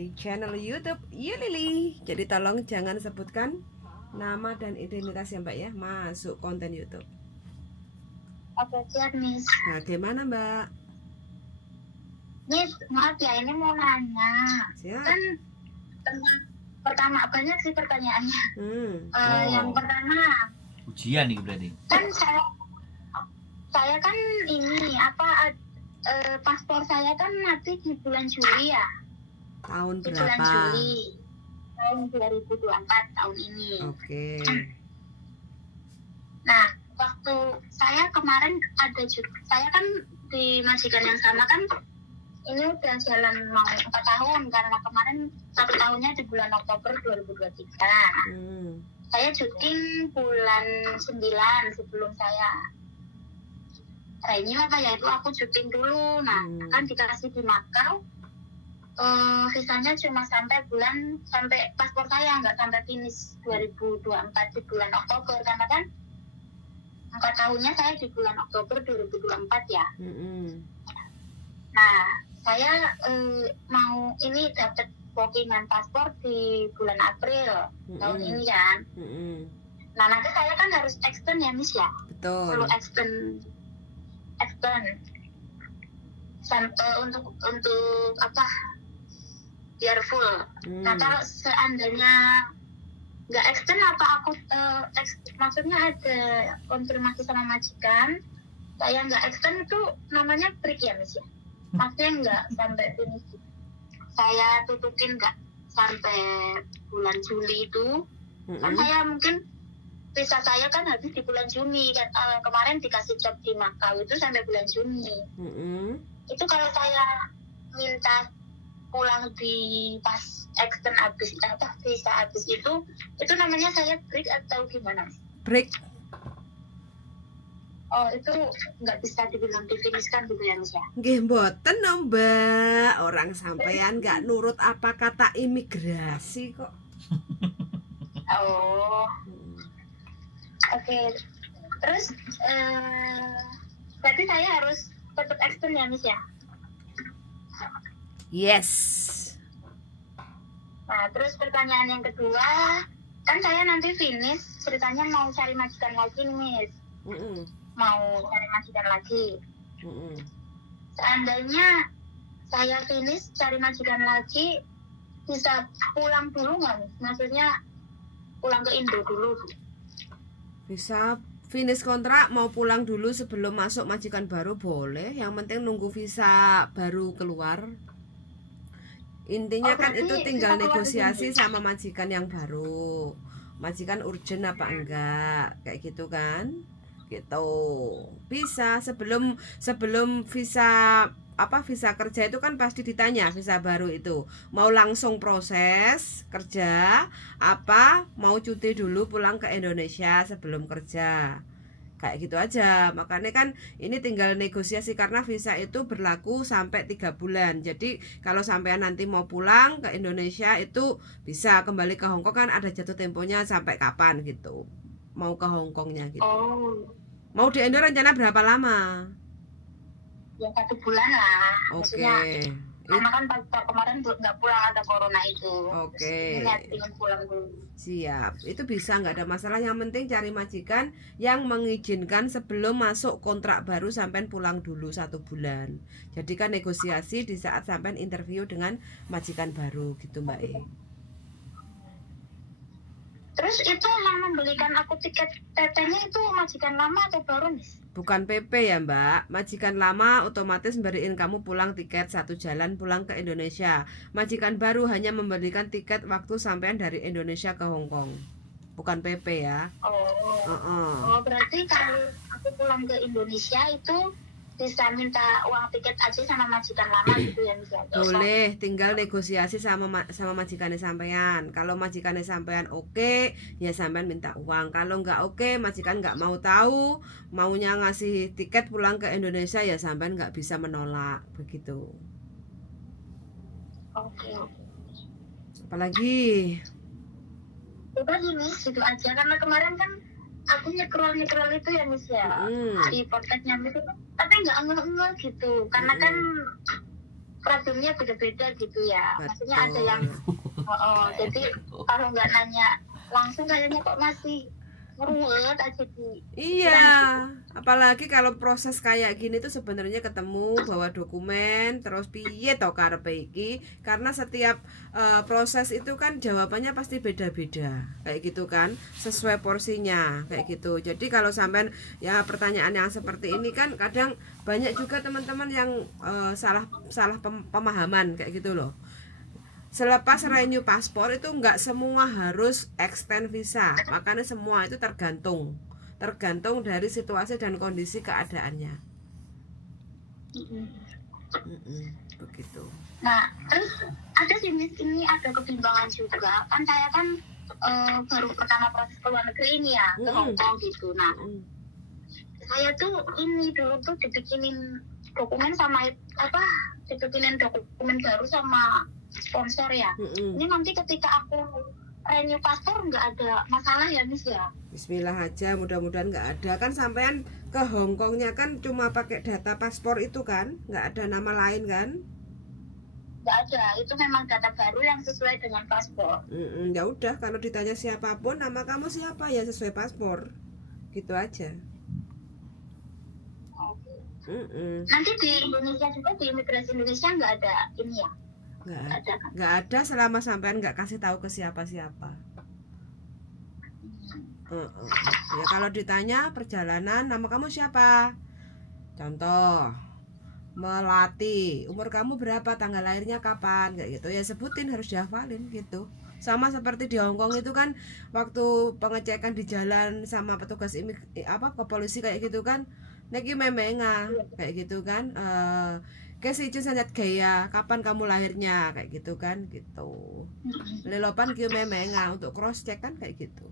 di channel YouTube Yulili. Jadi tolong jangan sebutkan nama dan identitas ya Mbak ya, masuk konten YouTube. Oke, siap, Miss. Nah, gimana Mbak? Miss, maaf ya, ini mau nanya. Siap. Kan pertama banyak sih pertanyaannya. Yang pertama, ujian nih berarti. Kan saya kan ini paspor saya kan mati di bulan Juli ya. Tahun Di berapa? bulan Juli tahun 2024 tahun ini. Oke. Nah, waktu saya kemarin saya kan di majikan yang sama kan ini udah jalan mau 4 tahun karena kemarin 1 tahunnya di bulan Oktober 2023. Saya syuting bulan 9 sebelum saya renew itu aku syuting dulu. Nah, kan dikasih di Makau visanya cuma sampai paspor saya nggak sampai finish 2024 di bulan Oktober karena kan 4 tahunnya saya di bulan Oktober 2024 ya. Nah, saya mau ini dapat bookingan paspor di bulan April tahun ini kan. Nah, nanti saya kan harus extend ya, Miss ya. Betul. Perlu extend sampai untuk apa? Biar full. Nah, kalau seandainya nggak extend apa aku maksudnya ada konfirmasi sama majikan saya nggak extend itu namanya break ya, Miss ya. Maksudnya nggak sampai finish. Saya tutupin nggak sampai bulan Juli itu. Kan saya mungkin visa saya kan habis di bulan Juni kan kemarin dikasih job di Makau itu sampai bulan Juni. Itu kalau saya minta pulang di pas extend habis visa habis itu namanya saya break atau gimana? Break. Oh, itu nggak bisa dibilang difinishkan gitu ya, Miss ya? Nggih mboten Mbak, orang sampean nggak nurut apa kata imigrasi kok. Oh. Oke. Terus berarti saya harus tetap extend ya, Miss ya? Yes. Nah, terus pertanyaan yang kedua, kan saya nanti finish ceritanya mau cari majikan lagi nih, Miss. Mau cari majikan lagi. Seandainya saya finish cari majikan lagi, bisa pulang dulu nggak, Miss? Maksudnya pulang ke Indo dulu. Bisa finish kontrak mau pulang dulu sebelum masuk majikan baru boleh. Yang penting nunggu visa baru keluar. Intinya kan itu tinggal negosiasi sama majikan yang baru. Majikan urgent apa enggak, kayak gitu kan? Gitu. Bisa sebelum visa kerja itu kan pasti ditanya visa baru itu mau langsung proses kerja apa mau cuti dulu pulang ke Indonesia sebelum kerja. Kayak gitu aja. Makanya kan ini tinggal negosiasi karena visa itu berlaku sampai 3 bulan. Jadi kalau sampai nanti mau pulang ke Indonesia itu bisa kembali ke Hongkong kan ada jatuh temponya sampai kapan gitu. Mau ke Hongkongnya gitu. Mau di Indo rencana berapa lama? Ya 1 bulan lah. Oke. Karena kan kemarin nggak pulang ada corona itu. Oke. Ingin pulang dulu. Siap, itu bisa nggak ada masalah. Yang penting cari majikan yang mengizinkan sebelum masuk kontrak baru sampai pulang dulu 1 bulan. Jadi kan negosiasi di saat sampai interview dengan majikan baru gitu Mbak E. Terus itu yang membelikan aku tiket PP-nya itu majikan lama atau baru, Miss? Bukan PP ya Mbak. Majikan lama otomatis memberiin kamu pulang tiket 1 jalan pulang ke Indonesia. Majikan baru hanya memberikan tiket waktu sampean dari Indonesia ke Hongkong. Bukan PP ya. Oh, berarti kalau aku pulang ke Indonesia itu bisa minta uang tiket aja sama majikan lama gitu ya, Miss? Boleh, tinggal negosiasi sama majikannya sampean. Kalau majikannya sampean oke, ya sampean minta uang. Kalau nggak oke, majikan nggak mau tahu, maunya ngasih tiket pulang ke Indonesia, ya sampean nggak bisa menolak begitu. Oke. Apalagi? Udah gini, gitu aja karena kemarin kan aku nyekrol itu ya, Miss ya, di podcastnya Miss itu, tapi nggak ngeh gitu karena kan problemnya beda-beda gitu ya. Maksudnya ada yang jadi Betul. kalau nggak nanya langsung kayaknya kok masih ruwet aja di Iya, apalagi kalau proses kayak gini tuh sebenarnya ketemu bawa dokumen terus piye to karepe iki, karena setiap proses itu kan jawabannya pasti beda-beda kayak gitu kan, sesuai porsinya kayak gitu. Jadi kalau sampean ya pertanyaan yang seperti ini kan kadang banyak juga teman-teman yang salah pemahaman kayak gitu loh. Selepas renew paspor itu nggak semua harus extend visa, makanya semua itu tergantung dari situasi dan kondisi keadaannya. Begitu. Nah, terus ada sih Miss, ini ada kebimbangan juga kan, saya kan baru pertama proses ke luar negeri ini ya, ke Hong Kong gitu. Nah, saya tuh ini dulu tuh dibikinin dokumen sama dibikinin dokumen baru sama sponsor ya. Ini nanti ketika aku renew paspor nggak ada masalah ya Miss ya? Bismillah aja, mudah-mudahan nggak ada. Kan sampean ke Hong Kongnya kan cuma pakai data paspor itu kan, nggak ada nama lain kan? Nggak ada, itu memang data baru yang sesuai dengan paspor. Ya udah, kalau ditanya siapapun nama kamu siapa ya sesuai paspor, gitu aja. Nanti di Indonesia juga, di imigrasi Indonesia nggak ada ini ya? Nggak ada selama sampean nggak kasih tahu ke siapa-siapa. Ya kalau ditanya perjalanan nama kamu siapa, contoh Melati, umur kamu berapa, tanggal lahirnya kapan, kayak gitu ya, sebutin, harus dihafalin gitu. Sama seperti di Hong Kong itu kan waktu pengecekan di jalan sama petugas ke polisi kayak gitu kan, neki memenga kayak gitu kan, kasi izin sanjat gaya, kapan kamu lahirnya kayak gitu kan, gitu. Lelopan kieu memenga untuk cross check kan kayak gitu.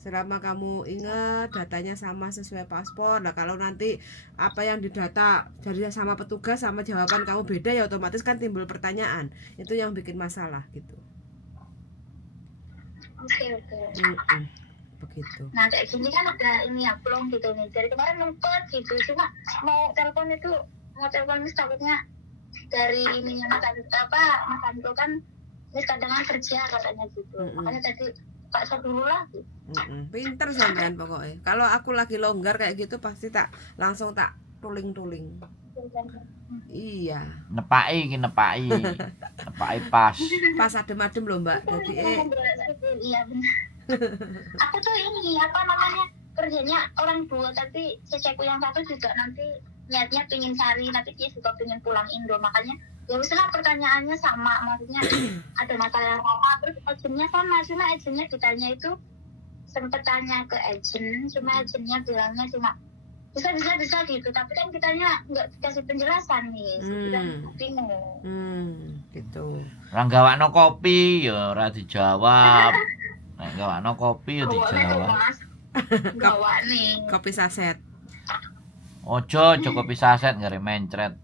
Selama kamu ingat datanya sama sesuai paspor. Nah kalau nanti apa yang didata dari sama petugas sama jawaban kamu beda, ya otomatis kan timbul pertanyaan. Itu yang bikin masalah gitu. Oke. Begitu. Nah kayak gini kan ada ini ya, belum gitu nih. Dari kemarin nempet gitu, cuma mau telepon Miss, takutnya dari ininya Mas Anto kan Miss kadang kerja katanya gitu. Makanya tadi Pak dulu lah. Pinter sampean pokoknya. Kalau aku lagi longgar kayak gitu pasti langsung tak tuling-tuling. Iya. Nepai pas. Pas adem-adem loh Mbak. Jadi iya benar. Aku tuh ini kerjanya orang dua, tapi cecekku yang satu juga nanti niatnya pengen cari, tapi dia juga pengen pulang Indo, makanya ya usaha pertanyaannya sama, maksudnya ada masalah yang apa, terus agennya sama, cuma agennya ditanya itu sempet tanya ke agen, cuma agennya bilangnya cuma bisa gitu, tapi kan kitanya nggak dikasih penjelasan nih, kita bingung. Gitu. Ranggawakno kopi ya ora dijawab. Ranggawakno kopi ya dijawab. Gawakne kopi saset. Ojo kopi saset ngare mencret.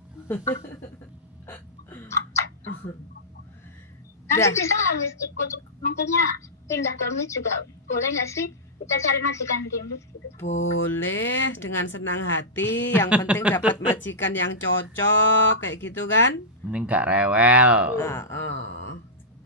Nanti bisa Miss ikut, maksudnya pindah ke Miss juga boleh nggak sih? Kita cari majikan di Miss gitu. Boleh, dengan senang hati. Yang penting dapat majikan yang cocok kayak gitu kan. Mending gak rewel.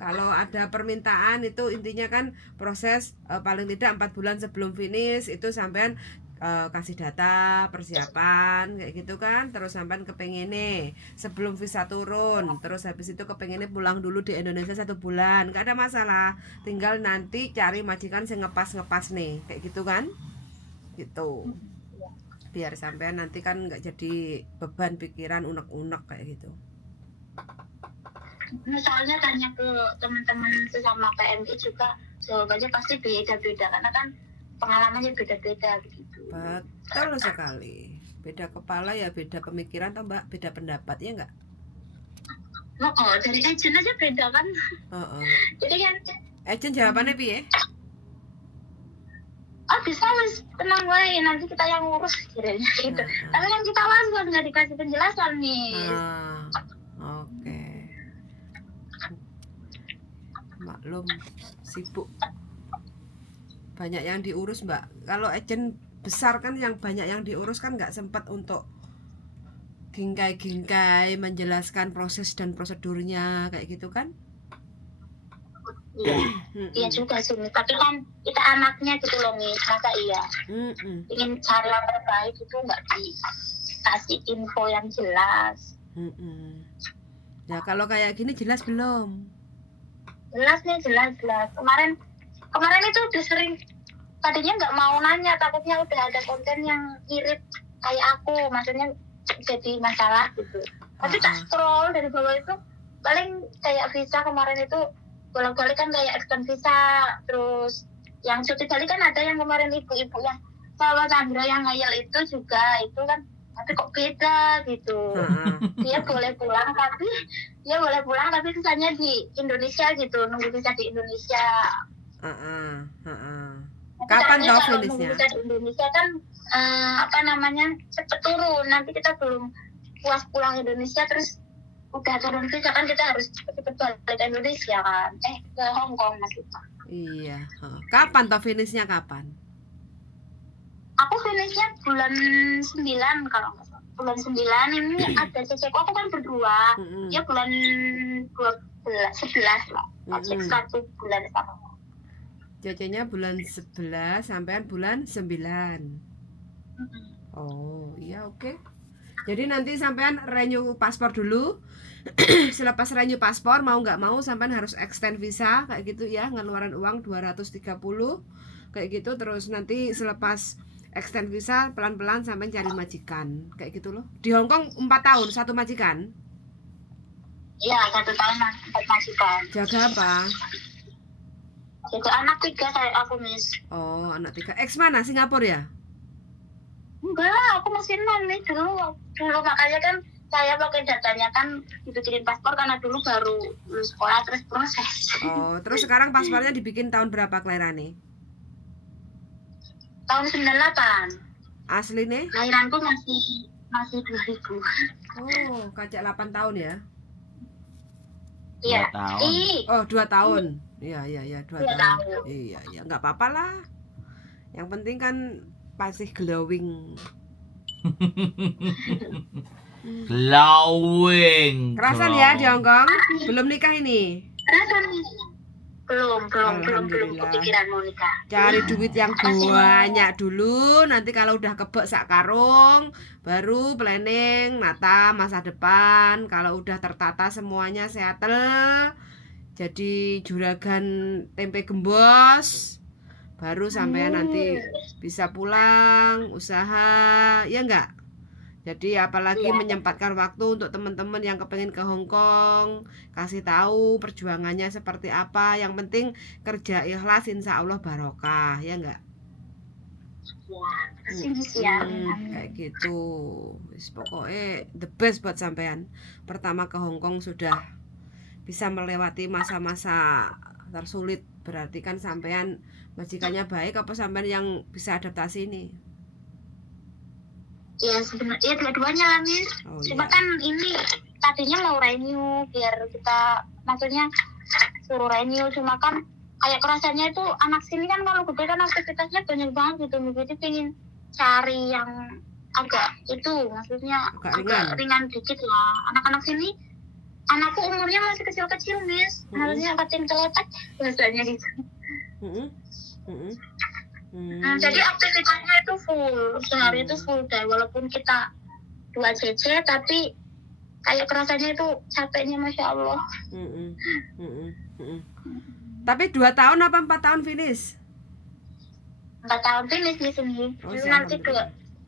Kalau ada permintaan itu intinya kan proses paling tidak 4 bulan sebelum finish itu sampean kasih data persiapan kayak gitu kan, terus sampean kepengine sebelum visa turun, terus habis itu kepengine pulang dulu di Indonesia 1 bulan, gak ada masalah, tinggal nanti cari majikan yang ngepas nih kayak gitu kan, gitu, biar sampean nanti kan nggak jadi beban pikiran unek-unek kayak gitu. Soalnya tanya ke teman-teman sesama PMI juga jawabannya pasti beda-beda karena kan pengalamannya beda-beda gitu. Betul sekali. Beda kepala ya beda pemikiran toh Mbak, beda pendapat ya enggak? Dari agent aja beda kan. Jadi kan agent jawabannya piye? Bisa Mas, tenang wae, nanti kita yang ngurus kiranya gitu. Tapi kan kita langsung nggak dikasih penjelasan nih. Oke. Maklum sibuk, banyak yang diurus Mbak. Kalau agent besar kan yang banyak yang diurus kan nggak sempat untuk gingkai-gingkai menjelaskan proses dan prosedurnya kayak gitu kan? Iya, iya juga sih, Miss. Tapi kan kita anaknya gitu loh, Miss. Masa iya ingin cari yang terbaik itu nggak dikasih info yang jelas. Ya kalau kayak gini jelas belum? Jelas nih, jelas. Kemarin itu udah sering, tadinya nggak mau nanya, takutnya udah ada konten yang mirip kayak aku, maksudnya jadi masalah gitu. Tapi tak scroll dari bawah itu, paling kayak visa kemarin itu bolak-balik kan kayak extend visa, terus yang cuti Bali kan ada yang kemarin ibu-ibu yang sama Sandra yang ngayal itu juga, itu kan tapi kok beda gitu. Dia boleh pulang tapi susahnya di Indonesia gitu, nunggu visa di Indonesia. Kapan toh finishnya? Visa di Indonesia kan cepet turun, nanti kita belum puas pulang Indonesia terus udah turun visa kan kita harus cepet balik ke Indonesia kan, ke Hong Kong maksudnya. Iya. Kapan toh finishnya kapan? Aku finishnya bulan 9 kalau nggak salah. Bulan 9 ini ada cecekku, aku kan berdua. Dia bulan 11 lah. Cecek 1 bulan sama. Ceceknya bulan 11 sampean bulan 9. Oh, iya oke. Jadi nanti sampean renew paspor dulu. Selepas renew paspor mau nggak mau sampean harus extend visa kayak gitu ya, ngeluarin uang 230 kayak gitu. Terus nanti selepas extend visa pelan-pelan sampean cari majikan kayak gitu loh. Di Hong Kong 4 tahun 1 majikan. Iya, 1 tahun 4 majikan. Jaga apa? Jaga anak 3 kayak aku, Miss. Oh, anak 3. Ex mana? Singapura ya? Enggak, aku masih non nih dulu makanya kan saya pakai datanya kan dibikinin paspor karena dulu baru lulus sekolah terus proses. Oh, terus sekarang paspornya dibikin tahun berapa Clairane? Tahun 98. Asli nih? Lahiranku masih 2000. Oh, kacak 8 tahun ya? Iya. 2 tahun. Oh, 2 tahun. Iya, 2 tahun. Iya, enggak apa-apa lah. Yang penting kan masih glowing. Glowing. Kerasan ya di Hong Kong? Belum nikah ini? Kerasan nih. Belum Alhamdulillah. kepikiran mau nikah. Cari duit yang banyak dulu. Nanti kalau udah kebek sak karung, baru planning nata masa depan. Kalau udah tertata semuanya settle, jadi juragan tempe gembos, baru sampai nanti bisa pulang usaha, ya enggak? Jadi apalagi menyempatkan waktu untuk teman-teman yang kepengen ke Hong Kong, kasih tahu perjuangannya seperti apa. Yang penting kerja ikhlas, insya Allah barokah, ya enggak? Kayak gitu. Pokoknya the best buat sampean. Pertama ke Hong Kong sudah bisa melewati masa-masa tersulit, berarti kan sampean majikannya baik apa sampean yang bisa adaptasi ini? Ya sebenarnya dua-duanya lah, Miss. Cuma kan ini tadinya mau renew biar kita maksudnya suruh renew, cuma kan kayak kerasanya itu anak sini kan kalau gede kan aktivitasnya banyak banget gitu, jadi pengen cari yang agak itu maksudnya agak ringan dikit lah. Anak-anak sini, anakku umurnya masih kecil-kecil, Miss, harusnya angkatin telepak biasanya gitu. Jadi aktivitasnya itu full, sehari itu full day, walaupun kita 2 cc tapi kayak kerasanya itu capeknya Masya Allah. Tapi 2 tahun apa 4 tahun finish? 4 tahun finish di sini. Nanti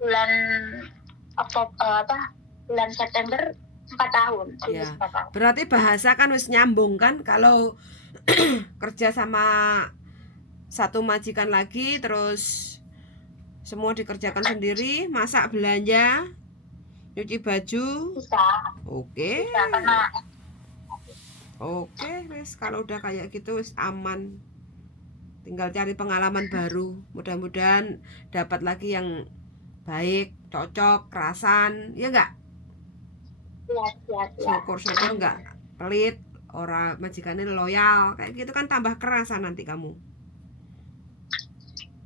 bulan bulan September 4 tahun. Ya. Berarti bahasa kan wis nyambung kan kalau kerja sama satu majikan lagi, terus semua dikerjakan sendiri, masak, belanja, nyuci baju. Bisa. Oke. Bisa, karena Oke, wis kalau udah kayak gitu wis aman. Tinggal cari pengalaman baru. Mudah-mudahan dapat lagi yang baik, cocok, kerasan, ya enggak? Iya. Syukur-syukur enggak pelit, orang majikannya loyal, kayak gitu kan tambah kerasan nanti kamu.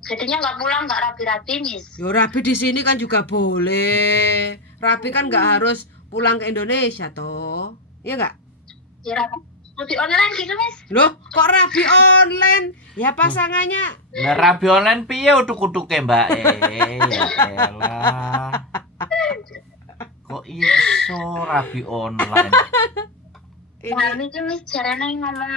Jadinya nggak pulang, nggak rapi-rapi, Miss. Ya rapi di sini kan juga boleh. Rabi kan nggak harus pulang ke Indonesia toh, iya nggak? Ya rapi online gitu Mas. Loh, kok rabi online? Ya pasangannya. Lah rabi online piye utuk-utuke Mbak? Ya elah. Kok iso rabi online? Nah, ini Mas caranya ngomong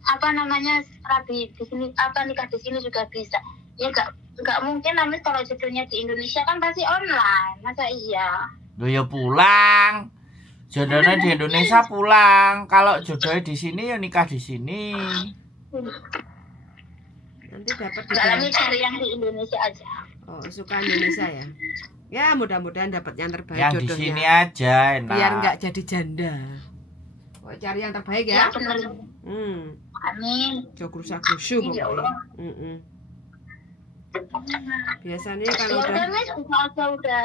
apa namanya rabi di sini apa nikah di sini juga bisa. Ya nggak mungkin Mas kalau jodohnya di Indonesia kan pasti online. Masa iya? Loh ya pulang. Jodohnya di Indonesia pulang. Kalau jodohnya di sini ya nikah di sini. Nanti dapat Nggak lagi cari yang di Indonesia aja. Oh, suka Indonesia ya. Ya mudah-mudahan dapat yang terbaik Yang di jodohnya. sini aja enak. Biar nggak jadi janda. Oh, cari yang terbaik Ya ya. benar. Amin. Jok rusak-rusuh Ya pokoknya. Allah. Biasanya kalau Ya udah udah Mas, udah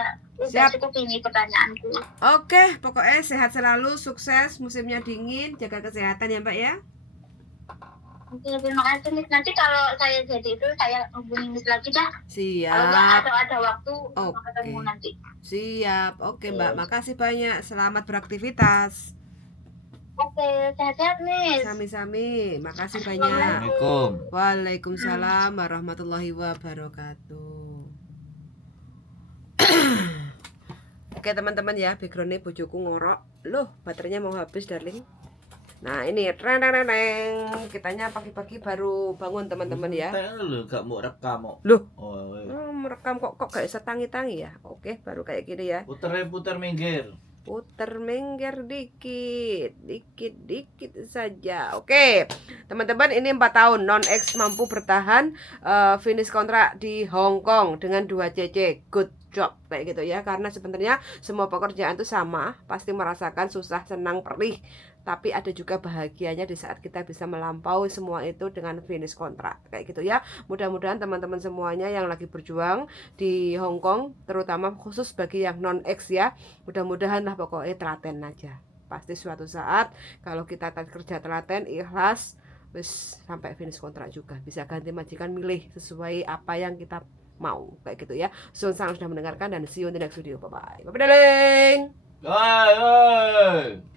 Siap. cukup ini pertanyaanku. Oke, pokoknya sehat selalu, sukses, musimnya dingin, jaga kesehatan ya Mbak ya. Oke, terima kasih Miss. Nanti kalau saya jadi itu saya hubungi Miss lagi dah. Kalau nggak Siap, ada waktu Oke. ketemu nanti. siap. Oke Mbak, makasih banyak. Selamat beraktivitas. Oke, sehat-sehat Miss. Sami-sami, makasih banyak. Assalamualaikum. Waalaikumsalam warahmatullahi wabarakatuh. Oke teman-teman ya, backgroundnya bojoku ngorok. Loh, baterainya mau habis darling. Nah ini, kitanya pagi-pagi baru bangun teman-teman ya. Lu gak mau rekam kok. Loh, Oh, merekam kok kayak setangi-tangi ya. Oke, baru kayak gini ya. puter minggir. Puter minggir dikit saja. Oke teman-teman, ini 4 tahun non-ex mampu bertahan, finish kontrak di Hong Kong dengan 2 CC. Good job kayak gitu ya, karena sebenarnya semua pekerjaan itu sama, pasti merasakan susah, senang, perih, tapi ada juga bahagianya di saat kita bisa melampaui semua itu dengan finish kontrak kayak gitu ya. Mudah-mudahan teman-teman semuanya yang lagi berjuang di Hong Kong, terutama khusus bagi yang non-ex ya, mudah-mudahan lah pokoknya telaten aja. Pasti suatu saat kalau kita kerja telaten, ikhlas, wis sampai finish kontrak juga, bisa ganti majikan, milih sesuai apa yang kita mau kayak gitu ya. Sangat sudah mendengarkan dan see you in the next video. Bye bye. Bye darling. Hai.